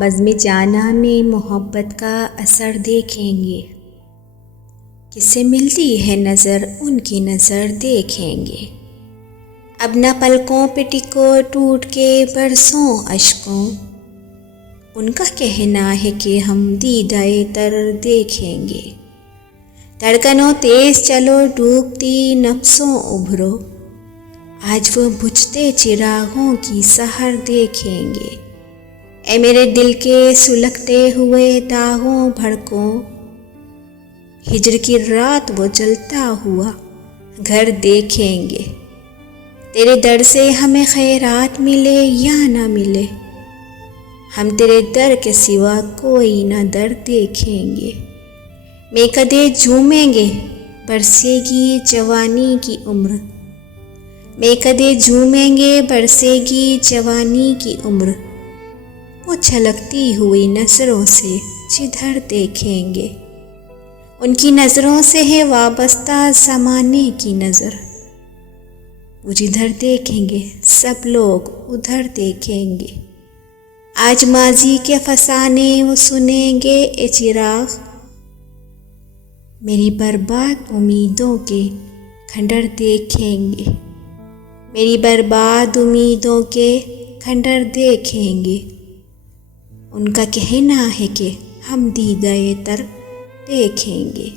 بزم جانا میں محبت کا اثر دیکھیں گے، کس سے ملتی ہے نظر ان کی نظر دیکھیں گے۔ اب نہ پلکوں پہ ٹکو ٹوٹ کے برسوں اشکوں، ان کا کہنا ہے کہ ہم دیدۂ تر دیکھیں گے۔ دھڑکنوں تیز چلو ڈوبتی نفسوں ابھرو، آج وہ بجھتے چراغوں کی سحر دیکھیں گے۔ اے میرے دل کے سلگتے ہوئے داغوں بھڑکوں، ہجر کی رات وہ جلتا ہوا گھر دیکھیں گے۔ تیرے در سے ہمیں خیرات ملے یا نہ ملے، ہم تیرے در کے سوا کوئی نہ در دیکھیں گے۔ میکدے جھومیں گے برسے گی جوانی کی عمر، میکدے جھومیں گے برسے گی جوانی کی عمر، وہ چھلکتی ہوئی نظروں سے جدھر دیکھیں گے۔ ان کی نظروں سے ہے وابستہ زمانے کی نظر، وہ جدھر دیکھیں گے سب لوگ ادھر دیکھیں گے۔ آج ماضی کے فسانے وہ سنیں گے اے چراغ، میری برباد امیدوں کے کھنڈر دیکھیں گے، میری برباد امیدوں کے کھنڈر دیکھیں گے۔ ان کا کہنا ہے کہ ہم دیدۂ تر دیکھیں گے۔